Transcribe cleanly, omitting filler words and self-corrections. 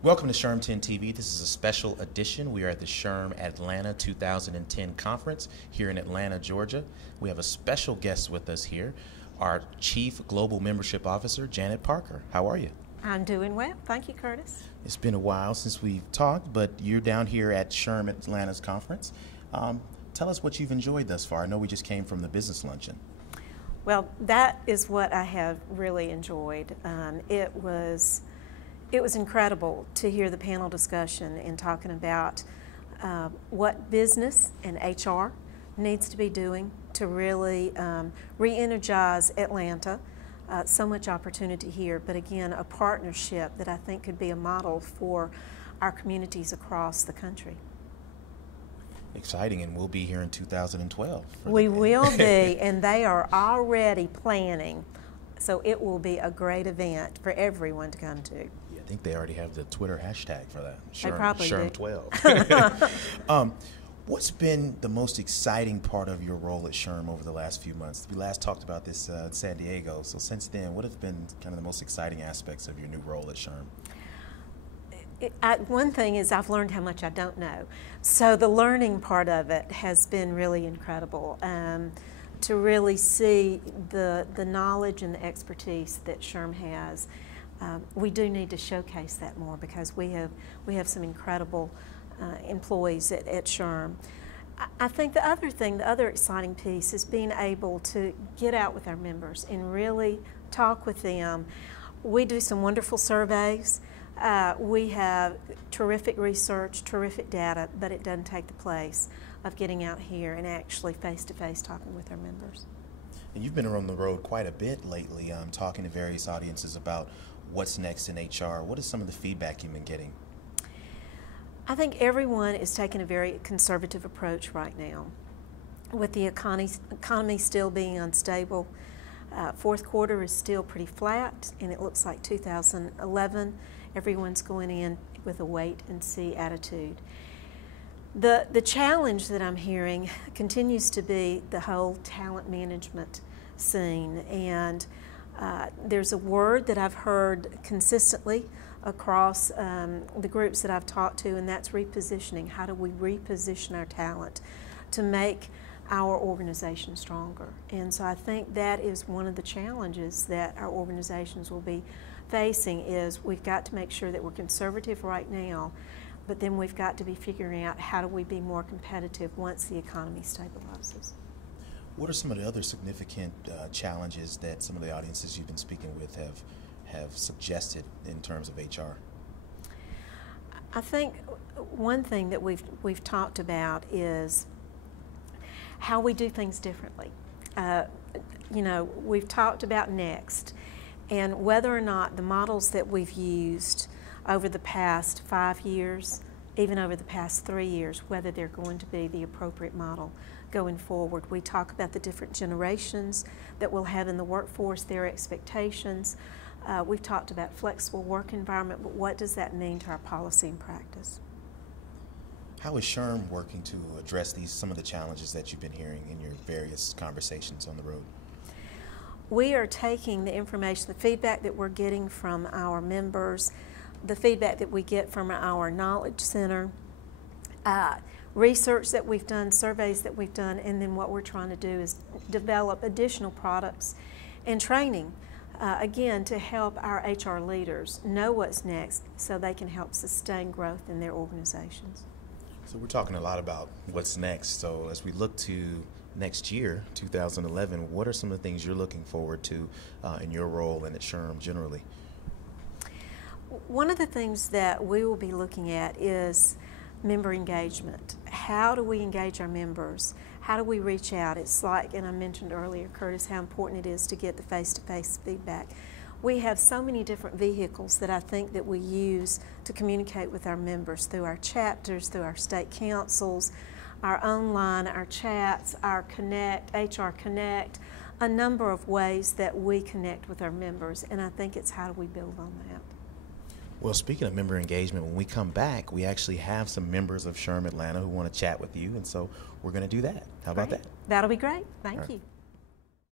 Welcome to SHRM 10 TV. This is a special edition. We are at the SHRM Atlanta 2010 Conference here in Atlanta, Georgia. We have a special guest with us here, our Chief Global Membership Officer, Janet Parker. How are you? I'm doing well. Thank you, Curtis. It's been a while since we've talked, but you're down here at SHRM Atlanta's conference. Tell us what you've enjoyed thus far. I know we just came from the business luncheon. Well, that is what I have really enjoyed. It was incredible to hear the panel discussion and talking about what business and HR needs to be doing to really re-energize Atlanta. So much opportunity here, but again, a partnership that I think could be a model for our communities across the country. Exciting, and we'll be here in 2012. We will be, and they are already planning, so it will be a great event for everyone to come to. Yeah, I think they already have the Twitter hashtag for that. They probably do. SHRM12. What's been the most exciting part of your role at SHRM over the last few months? We last talked about this in San Diego, so since then, what have been kind of the most exciting aspects of your new role at SHRM? One thing is I've learned how much I don't know. So the learning part of it has been really incredible. To really see the knowledge and the expertise that SHRM has. We do need to showcase that more because we have some incredible employees at SHRM. I think the other exciting piece is being able to get out with our members and really talk with them. We do some wonderful surveys. We have terrific research, terrific data, but it doesn't take the place of getting out here and actually face-to-face talking with our members. And you've been on the road quite a bit lately, talking to various audiences about what's next in HR. What is some of the feedback you've been getting? I think everyone is taking a very conservative approach right now. With the economy still being unstable, fourth quarter is still pretty flat, and it looks like 2011, everyone's going in with a wait-and-see attitude. The challenge that I'm hearing continues to be the whole talent management scene, and there's a word that I've heard consistently across the groups that I've talked to, and that's repositioning. How do we reposition our talent to make our organization stronger? And so I think that is one of the challenges that our organizations will be facing is we've got to make sure that we're conservative right now, but then we've got to be figuring out how do we be more competitive once the economy stabilizes. What are some of the other significant challenges that some of the audiences you've been speaking with have suggested in terms of HR? I think one thing that we've talked about is how we do things differently. You know, we've talked about next, and whether or not the models that we've used over the past 5 years, even over the past 3 years, whether they're going to be the appropriate model going forward. We talk about the different generations that we'll have in the workforce, their expectations. We've talked about flexible work environment, but what does that mean to our policy and practice? How is SHRM working to address some of the challenges that you've been hearing in your various conversations on the road? We are taking the information, the feedback that we're getting from our members, the feedback that we get from our knowledge center, research that we've done, surveys that we've done, and then what we're trying to do is develop additional products and training, again, to help our HR leaders know what's next so they can help sustain growth in their organizations. So we're talking a lot about what's next. So as we look to next year, 2011, what are some of the things you're looking forward to in your role and at SHRM generally? One of the things that we will be looking at is member engagement. How do we engage our members? How do we reach out? It's like, and I mentioned earlier, Curtis, how important it is to get the face-to-face feedback. We have so many different vehicles that I think that we use to communicate with our members through our chapters, through our state councils, our online, our chats, our Connect, HR Connect, a number of ways that we connect with our members, and I think it's how do we build on that. Well, speaking of member engagement, when we come back, we actually have some members of SHRM Atlanta who want to chat with you, and so we're going to do that. How about that? That'll be great. Thank you.